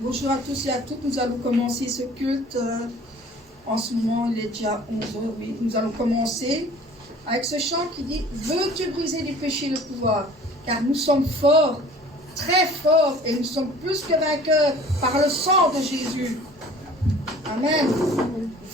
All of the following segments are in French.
Bonjour à tous et à toutes. Nous allons commencer ce culte. En ce moment, il est déjà 11h. Oui, nous allons commencer avec ce chant qui dit « Veux-tu briser du péché le pouvoir ?» Car nous sommes forts, très forts, et nous sommes plus que vainqueurs par le sang de Jésus. Amen.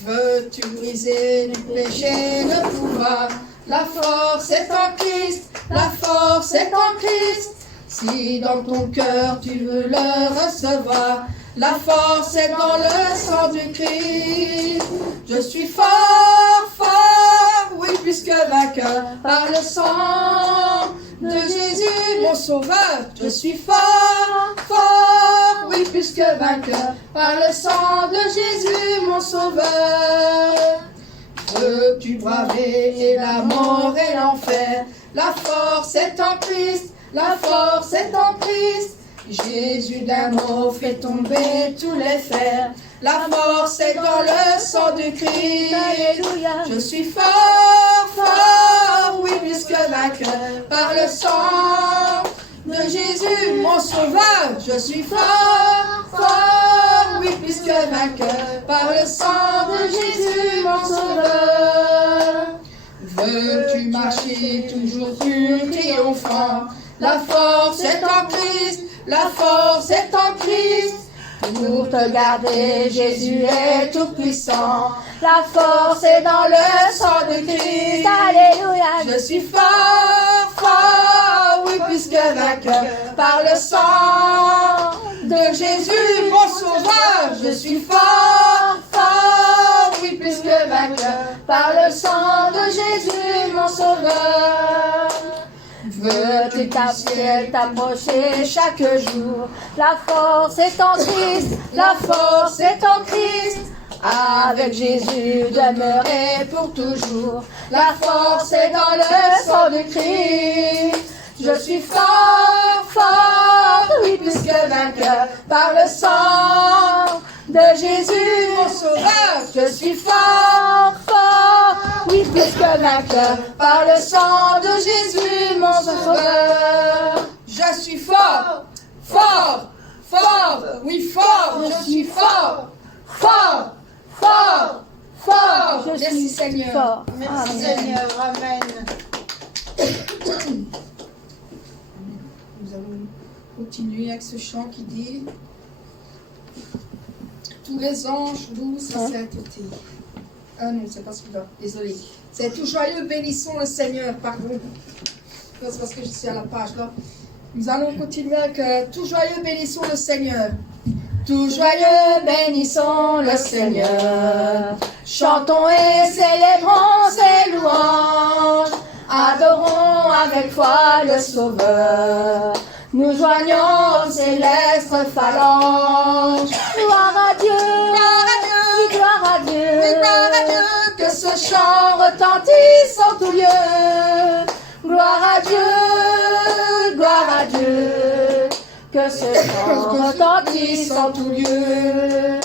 Veux-tu briser du péché le pouvoir? La force est en Christ, la force est en Christ. Si dans ton cœur tu veux le recevoir, la force est dans le sang du Christ. Je suis fort, fort, oui, plus que vainqueur par le sang de Jésus, mon sauveur. Je suis fort, fort, oui, plus que vainqueur par le sang de Jésus, mon sauveur. Veux-tu braver la mort et l'enfer? La force est en Christ, la force est en Christ. Jésus d'amour fait tomber tous les fers. La force est dans le sang du Christ. Alléluia. Je suis fort, fort, oui, plus que vainqueur par le sang de Jésus, mon sauveur. Je suis fort, fort, oui, plus que vainqueur par le sang de Jésus, mon sauveur. Veux-tu marcher toujours plus triomphant? La force est en Christ, la force est en Christ. Pour te garder, Jésus est tout puissant. La force est dans le sang de Christ. Alléluia. Je suis fort, fort, oui, plus que vainqueur par le sang de Jésus, mon sauveur. Je suis fort, fort, oui, plus que vainqueur par le sang de Jésus, mon sauveur. Veux-tu ta ciel t'approcher chaque jour? La force est en Christ, la force est en Christ. Avec Jésus demeurer pour toujours. La force est dans le sang de Christ. Je suis fort, fort, oui, plus que vainqueur par le sang de Jésus, mon sauveur. Je suis fort, fort, oui, plus que vainqueur par le sang de Jésus, mon sauveur. Je suis fort, fort, fort, oui, fort. Je suis fort, fort, fort, fort. Merci Seigneur. Fort. Merci Amen. Seigneur, Amen. Nous allons continuer avec ce chant qui dit « Tous les anges louent sa sainteté ». Ah non, c'est pas celui-là, désolé. C'est « Tout joyeux, bénissons le Seigneur », pardon. C'est parce que je suis à la page là. Nous allons continuer avec « Tout joyeux, bénissons le Seigneur ». Tout joyeux, bénissons le Seigneur. Chantons et célébrons ses louanges. Adorons avec foi le Sauveur. Nous joignons aux célestes phalanges. Gloire à Dieu, oui, gloire à Dieu, oui, gloire à Dieu. Que ce chant retentisse en tout lieu. Gloire à Dieu, gloire à Dieu. Que ce chant retentisse en tout lieu.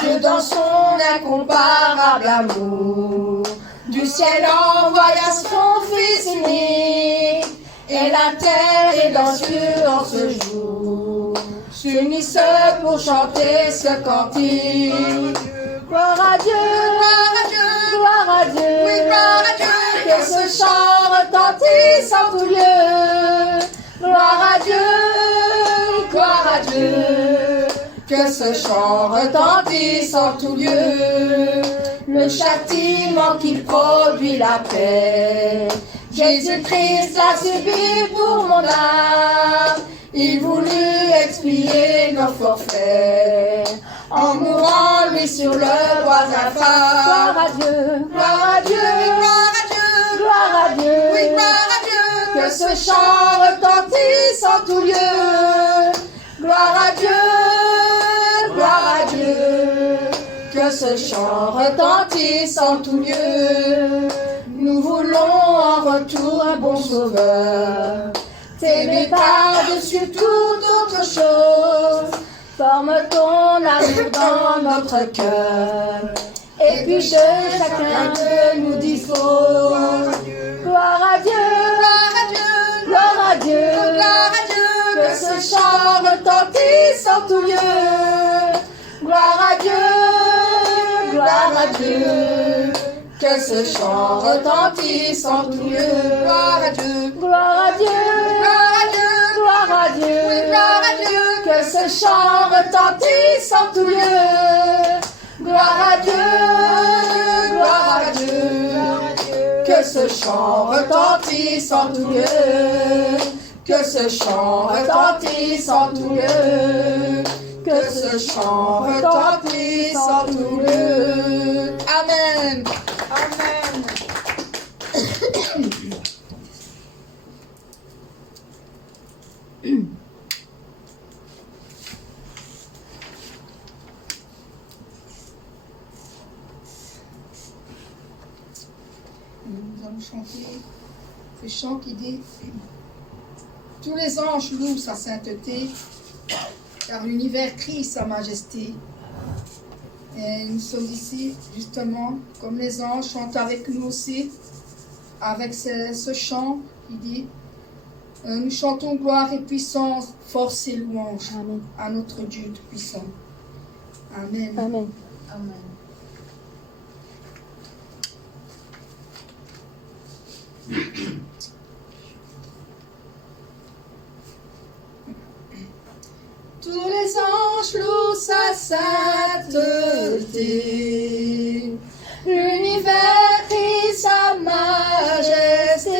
Dieu dans son incomparable amour, du ciel envoya son Fils unique, et la terre et dans cieux en ce jour s'unissent pour chanter ce cantique. Gloire à Dieu, gloire à Dieu, gloire à Dieu, oui, gloire à Dieu. Que ce chant retentisse en tout lieu. Gloire à Dieu, gloire à Dieu. Que ce chant retentisse en tout lieu. Le châtiment qui produit la paix, Jésus-Christ l'a subi pour mon âme. Il voulut expier nos forfaits en mourant lui sur le bois infâme. Gloire à Dieu, gloire à Dieu, gloire à Dieu, gloire à Dieu, oui, gloire à Dieu. Que ce chant retentisse en tout lieu. Gloire à Dieu, gloire à Dieu. Que ce chant retentisse en tout lieu. Nous voulons en retour un bon sauveur, t'aimer par-dessus toute autre chose. Forme ton amour dans notre cœur, et puis de chacun de nous dispose. Gloire à Dieu, gloire à Dieu, gloire à Dieu, gloire à Dieu. Que ce chant retentisse en tout lieu. gloire à Dieu. Que ce chant retentisse en tout lieu. Gloire à Dieu. Gloire à Dieu. Gloire à Dieu. Gloire à Dieu. Oui, gloire à Dieu. Que ce chant retentisse en tout lieu. Gloire à Dieu. Gloire à Dieu. Que ce chant retentisse en tout lieu. Que ce chant retentisse en tout lieu. Que ce chant retentisse en tout lieu. Amen. Amen. Nous allons chanter ce chant qui dit tous les anges louent sa sainteté, car l'univers crie sa majesté. Et nous sommes ici, justement, comme les anges chantent avec nous aussi, avec ce chant qui dit nous chantons gloire et puissance, force et louange Amen. à notre Dieu tout-puissant. Amen. Amen. Amen. Tous les anges louent sa sainteté, l'univers crie sa majesté,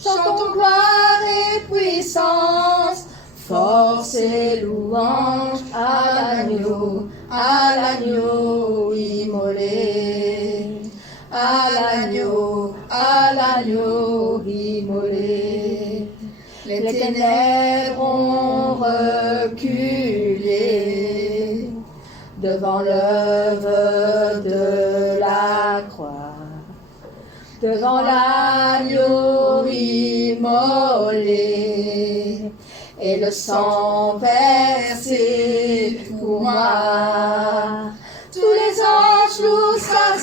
chantons gloire et puissance, force et louange à l'agneau immolé, à l'agneau immolé. Les ténèbres ont reculé devant l'œuvre de la croix, devant l'agneau immolé et le sang versé pour moi. Tous les anges louent sa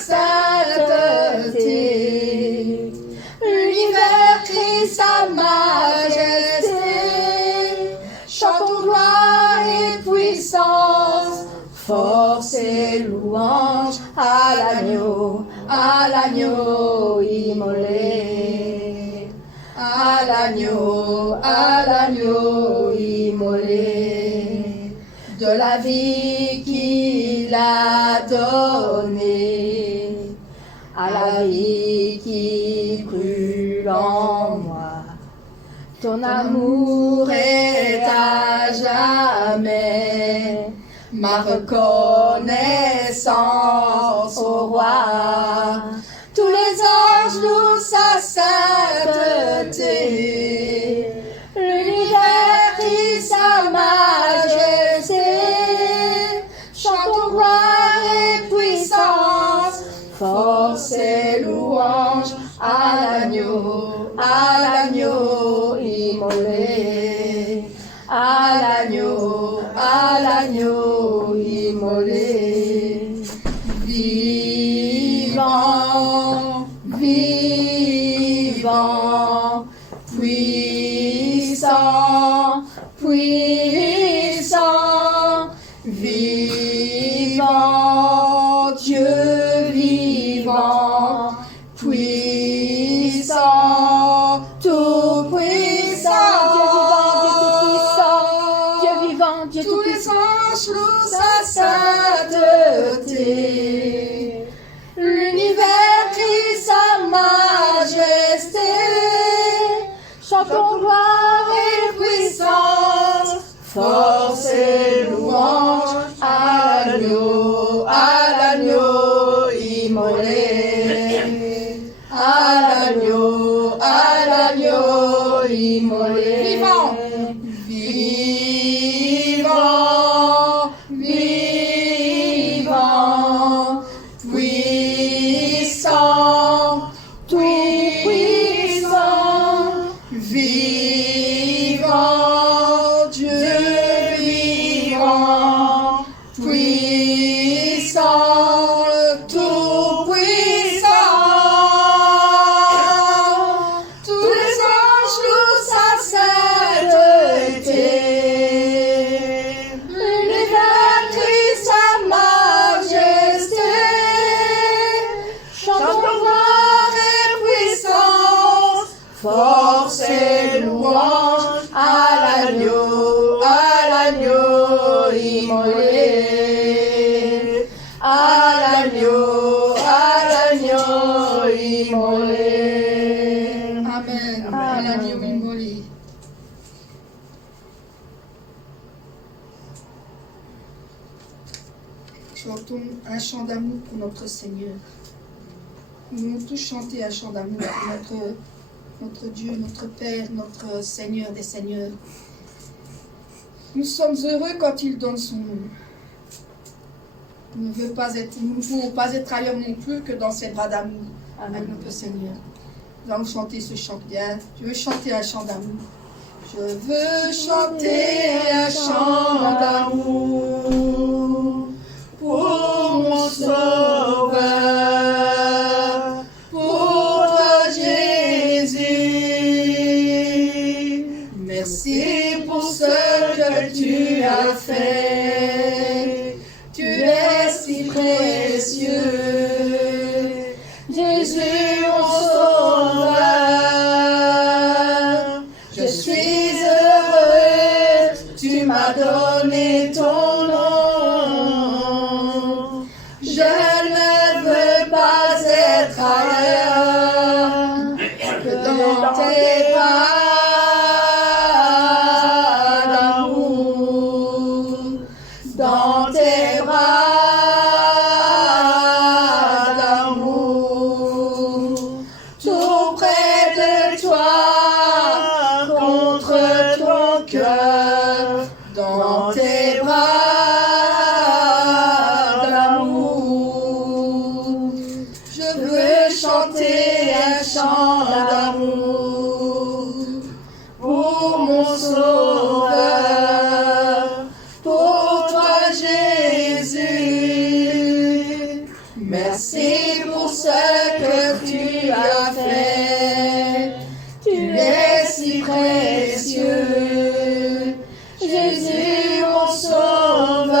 sainteté, l'univers crie sa majesté, chantons gloire et puissance, force et louange à l'agneau immolé, à l'agneau immolé, de la vie qu'il a donnée, à la vie qui brûle en moi. Ton amour est à jamais ma reconnaissance au roi. Tous les anges louent sa sainteté, l'univers crie sa majesté, chantons gloire et puissance, force et louange à l'agneau immolé, à l'agneau immolé. Vivant, vivant, puissant, puissant, vivant, Dieu vivant, puissant, tout puissant, Dieu vivant, Dieu tous les tout-puissant. anges louent sa sainteté, l'univers crie sa majesté, chantons gloire et puissance, force et louange à l'agneau immolé, à l'agneau immolé. Vivant, vivant, vivant, puissant, tout puissant, vivant, Dieu vivant, puissant. Chantons un chant d'amour pour notre Seigneur. Nous allons tous chanter un chant d'amour pour notre Dieu, notre Père, notre Seigneur des Seigneurs. Nous sommes heureux quand il donne son nom. Nous ne pouvons pas être ailleurs non plus que dans ses bras d'amour avec notre Seigneur. Nous allons chanter ce chant bien. Je veux chanter un chant d'amour. Je veux chanter un chant d'amour pour mon Sauveur, pour toi Jésus. Merci pour ce que tu as fait. Tu es si précieux, Jésus mon Sauveur. Je suis heureux, tu m'as donné ton nom. Je ne veux pas être ailleurs que dans tes bras d'amour, dans tes bras d'amour, tout près de toi, contre ton cœur, dans tes bras d'amour. Je veux chanter un chant d'amour pour mon Sauveur, pour toi Jésus. Merci pour ce que tu as fait. Tu es si précieux, Jésus mon Sauveur.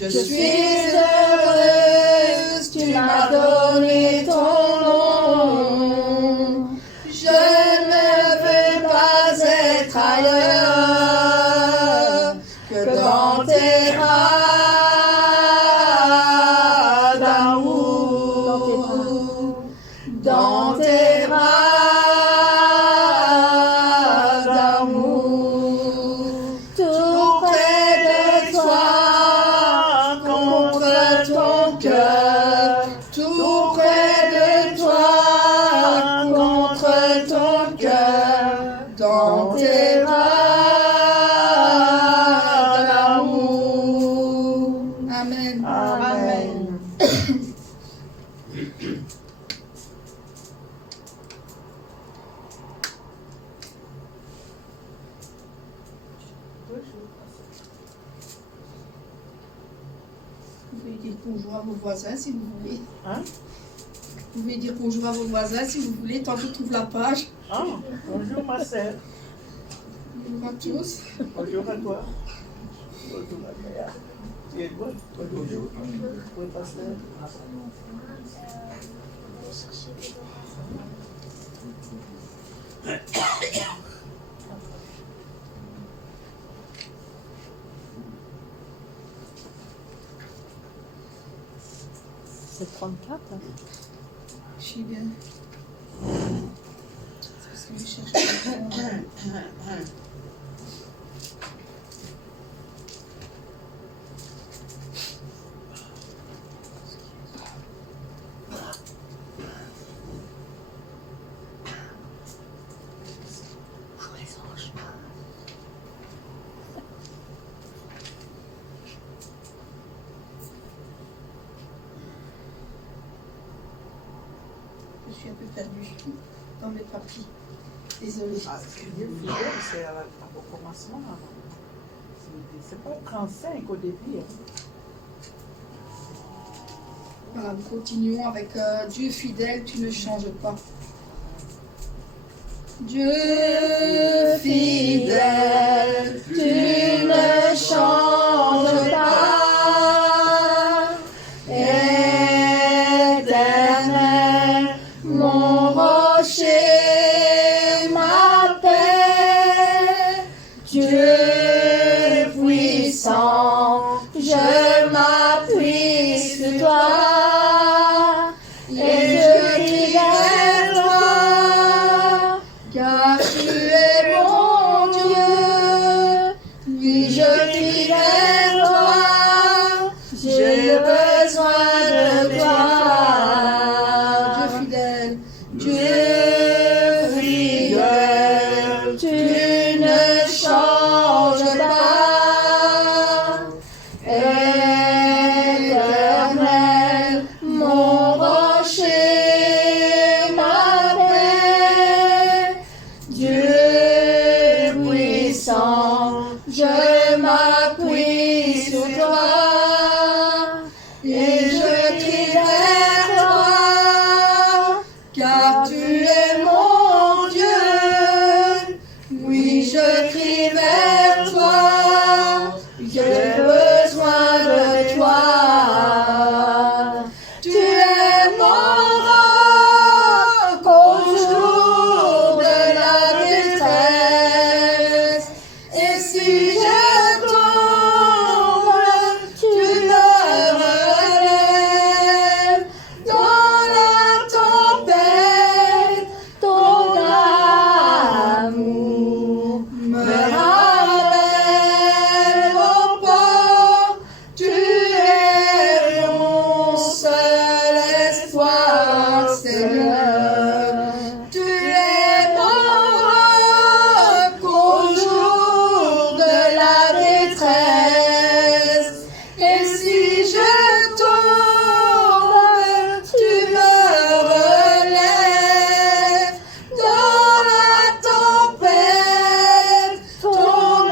Je suis heureuse, tu m'as donné ton nom. Je ne veux pas être ailleurs que dans tes bras d'amour, dans tes bras d'amour, tout près de toi, contre ton cœur, tout près de toi, contre ton cœur, dans tes bras d'amour. Amen. Amen. Vous pouvez dire bonjour à vos voisins si vous voulez. Hein? Vous pouvez dire bonjour à vos voisins si vous voulez, tant qu'ils trouvent la page. Ah, bonjour ma sœur. Bonjour à tous. Bonjour à toi. Bonjour à Léa. Tu es bonne? Bonjour. Oui, pasteur. C'est 34. Je suis bien. C'est que je cherche le nom. Je suis un peu perdue dans mes papiers. Désolée. Ah, ce qui est fidèle, c'est au commencement. C'est pas 35 au début. Hein. Voilà, nous continuons avec Dieu fidèle, tu ne changes pas. Dieu fidèle, tu ne changes pas. Éternel, mon rocher, ma paix. Dieu puissant, je m'appuie sur toi. Et je crie vers toi, car tu es mon Dieu. Oui, je crie vers toi, je m'appuie sur toi et je crie vers toi, car tu es mon Dieu. Oui, je crie vers toi, j'ai besoin de toi. Tu es mon roc au jour de la détresse. Et si je tombe, tu me relèves. Dans la tempête, ton amour me ramène au port. Tu es mon seul espoir, Seigneur. Tu es mon roc au jour de la détresse. Et si je tombe, tu me relèves. Dans la tempête, ton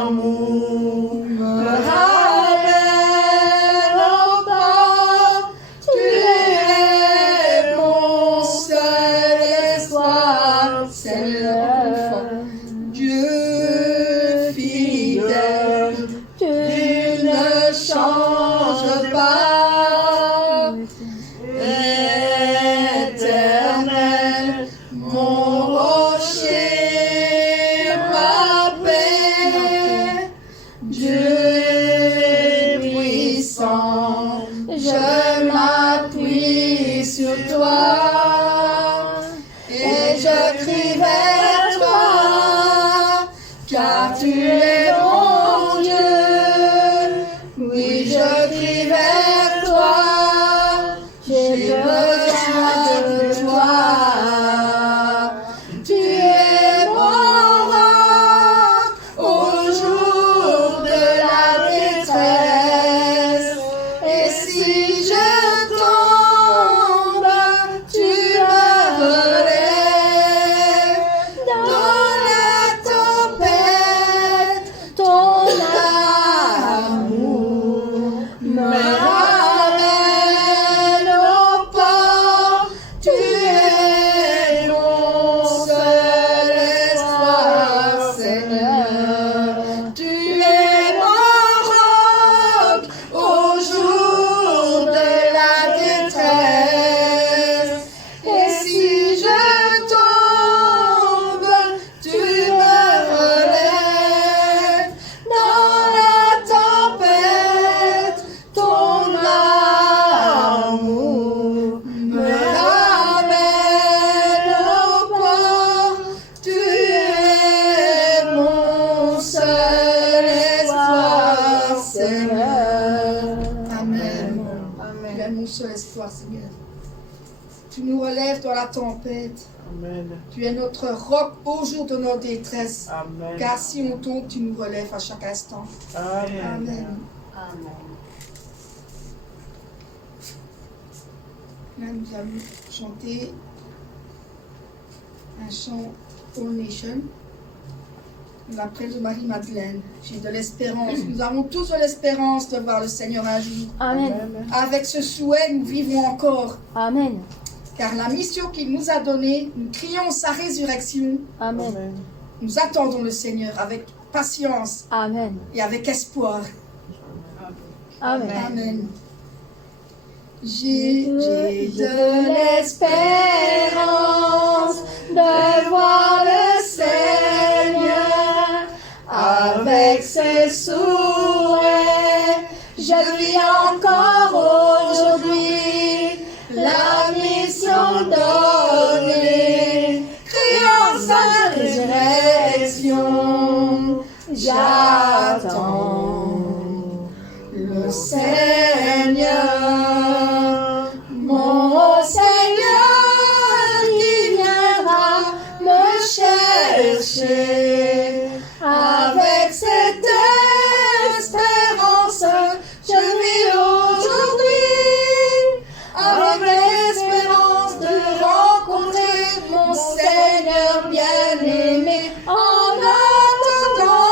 amour me ramène au port. Tu es mon seul espoir, Seigneur. Dieu fidèle, tu ne changes pas. Éternel, mon rocher, ma paix. Dieu puissant, je m'appuie sur toi et je crie vers toi, car tu es mon Dieu. Oui, je crie vers toi, j'ai besoin de toi. Tu es mon roc au jour de la détresse. Et si je tombe, tu me relèves. Dans la tempête, ton amour me ramène au port. Tu es mon seul espoir, Seigneur. Tu es mon roc au jour de la détresse. Et si je tombe, tu me relèves. Dans la tempête, ton amour me ramène au port. Tu es mon seul espoir, Seigneur. Amen. Tu es mon seul espoir, Seigneur. Tu nous relèves dans la tempête. Amen. Tu es notre roc au jour de nos détresses. Amen. Car si on tombe, tu nous relèves à chaque instant. Amen. Amen. Là, nous allons chanter un chant All Nation. La presse de Marie-Madeleine. J'ai de l'espérance. Nous avons tous de l'espérance de voir le Seigneur un jour. Amen. Avec ce souhait, nous vivons encore. Amen. Car la mission qu'il nous a donnée, nous crions sa résurrection. Amen. Nous attendons le Seigneur avec patience Amen. et avec espoir. Amen. Amen. J'ai de l'espérance de voir le Seigneur avec ses souhaits. Je vis encore aujourd'hui la mission donnée, criant sa résurrection. J'attends le Seigneur, mon Seigneur qui viendra me chercher. Avec cette espérance, je vis aujourd'hui, avec l'espérance de rencontrer mon Seigneur bien-aimé. En attendant,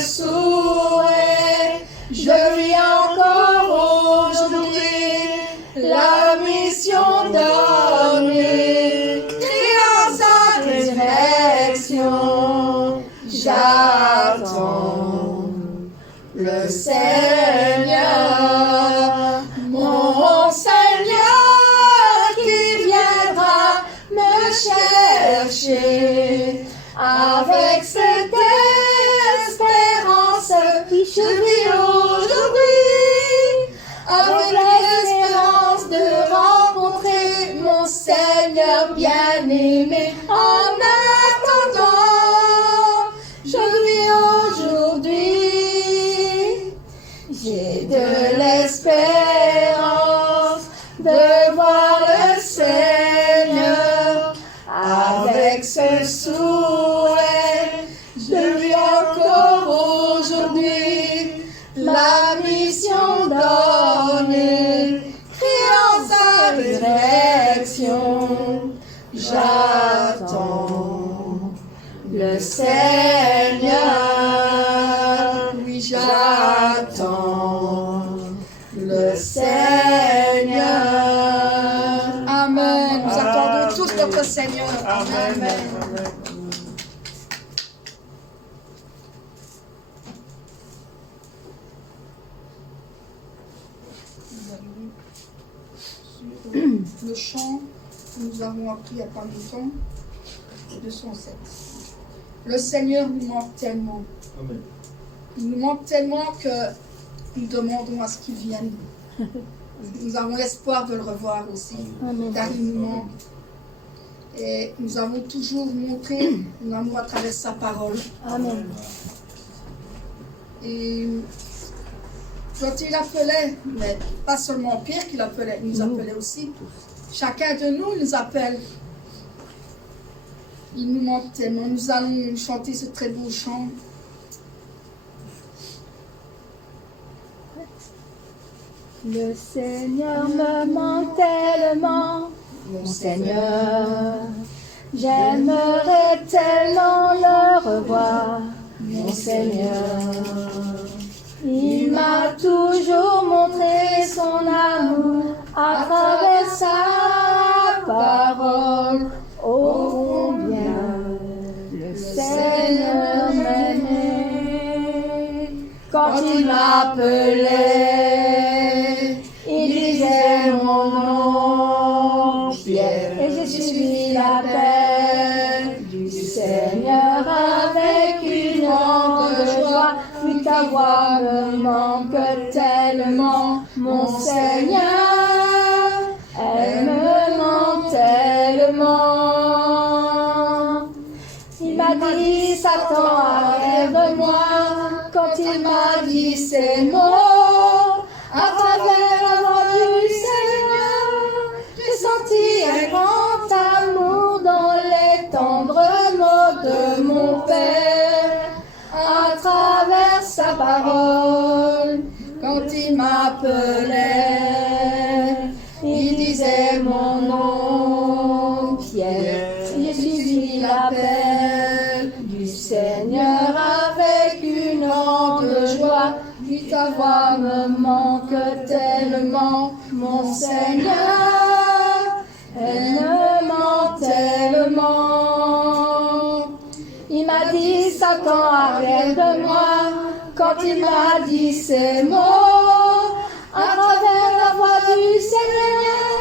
souhait, je vis encore aujourd'hui la mission donnée, criant sa résurrection. J'attends le Seigneur, mon Seigneur qui viendra me chercher. Avec cette espérance, je vis aujourd'hui, avec l'espérance de rencontrer mon Seigneur bien-aimé. En attendant, je vis aujourd'hui, j'ai de l'espérance de voir le Seigneur. Avec ce souhait, je vis encore aujourd'hui la mission donnée, criant sa résurrection. J'attends le Seigneur, oui j'attends le Seigneur. Amen. Nous attendons tous notre Seigneur. Amen. Amen. Amen. Le chant que nous avons appris il n'y a pas longtemps, le 207. Le Seigneur nous manque tellement. Amen. Il nous manque tellement que nous demandons à ce qu'il vienne. Nous avons l'espoir de le revoir aussi, car il nous manque. Et nous avons toujours montré son amour à travers sa parole. Amen. Et quand il appelait, mais pas seulement Pierre qui l'appelait, il nous appelait aussi. Chacun de nous nous appelle. Il nous manque tellement. Nous allons chanter ce très beau chant. Le Seigneur me manque tellement, mon Seigneur. J'aimerais tellement le revoir, mon Seigneur. Il m'a toujours montré son amour à travers sa parole. Oh, combien le Seigneur m'aimait. Quand il m'appelait, il disait mon nom, Pierre, et j'ai suivi l'appel du Seigneur avec une grande joie. Oui, ta voix me manque tellement, mon Seigneur, elle me manque tellement. Il m'a dit, Satan, arrête de moi, quand il m'a dit ces mots, à travers la voix du Seigneur, j'ai senti un grand amour dans les tendres mots de mon Père, à travers sa parole. Quand il m'appelait, il disait mon nom, Pierre. J'ai suivi l'appel du Seigneur avec une grande joie. Oui, ta voix me manque tellement, mon Seigneur, elle me manque tellement. Il m'a dit, Satan, arrête de moi, quand il m'a dit ces mots, à travers la voix du Seigneur,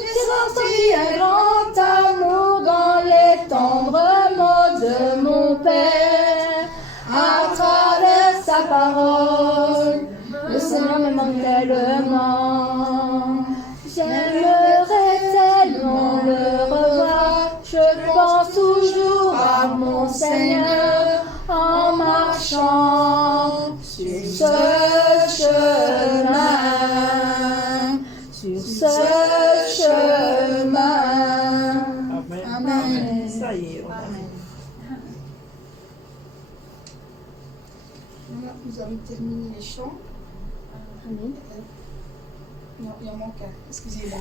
j'ai senti un grand amour dans les tendres mots de mon Père, à travers sa parole. Le Seigneur me manque tellement, j'aimerais tellement le revoir. Je pense toujours à mon Seigneur en marchant sur ce chemin, sur ce chemin. Amen. Amen. Ça y est. Voilà, nous avons terminé les chants. Amen. Non, il en manque un. Excusez-moi.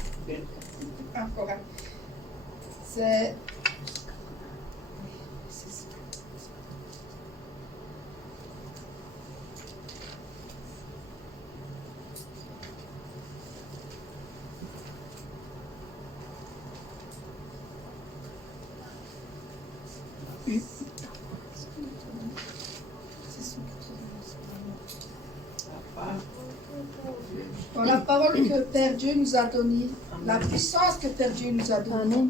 Encore un. C'est... dans la parole que Père Dieu nous a donnée, la puissance que Père Dieu nous a donnée, Amen.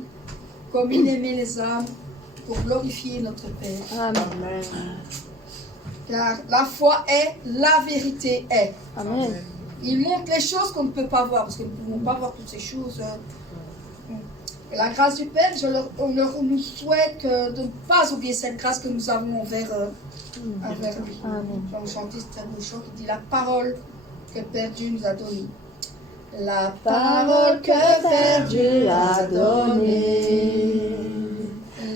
comme il aimait les âmes pour glorifier notre Père. Amen. Car la foi est, la vérité est. Amen. Il montre les choses qu'on ne peut pas voir, parce que nous ne pouvons pas voir toutes ces choses. Et la grâce du Père, on nous souhaite de ne pas oublier cette grâce que nous avons envers lui. Amen. J'ai chanté ce beau chant qui dit la parole que Père Dieu nous a donnée. La Parole que Père Dieu a donnée,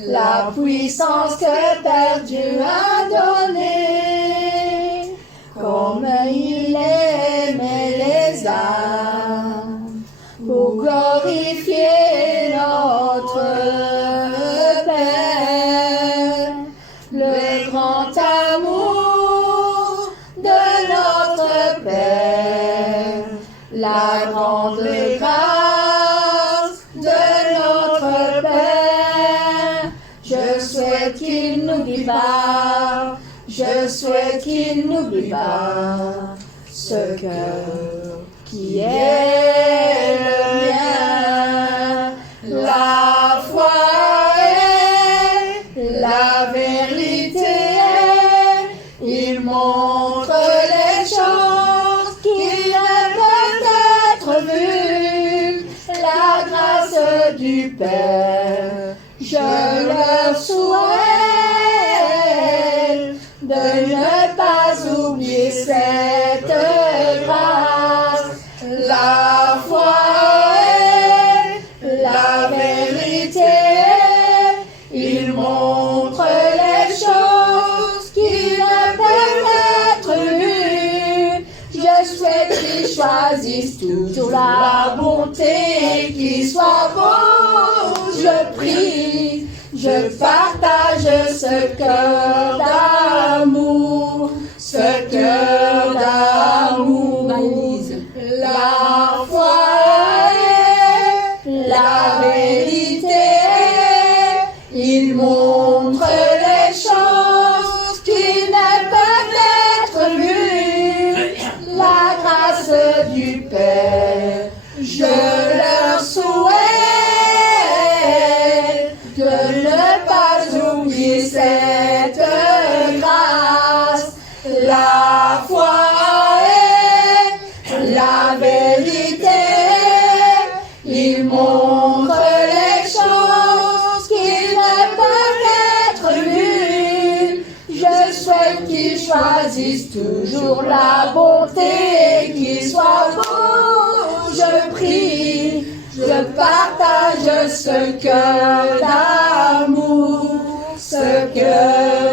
la puissance que Père Dieu a donnée, comme il aimait les âmes, pour glorifier notre Père, le grand amour de notre Père, la grande grâce de notre Père. Je souhaite qu'il n'oublie pas, je souhaite qu'il n'oublie pas ce cœur qui est le mien. La foi est, la vérité est, il montre les choses qui ne peuvent être vues. La grâce du Père, je leur souhaite de ne pas oublier cette grâce. La foi est, la vérité est, il montre les choses qui ne peuvent être vues. Je souhaite qu'ils choisissent toujours la bonté, qu'ils soient beaux. Je prie, je partage ce cœur d'amour, ce cœur d'amour. La foi est, la vérité est, il montre les choses qui ne peuvent être vues. La grâce du Père, je leur souhaite de ne pas oublier cette grâce. La foi est, la vérité est, il montre les choses qui ne peuvent être vues. Je souhaite qu'ils choisissent toujours la bonté, qu'ils soient beaux. Je prie, je partage ce cœur d'amour, ce cœur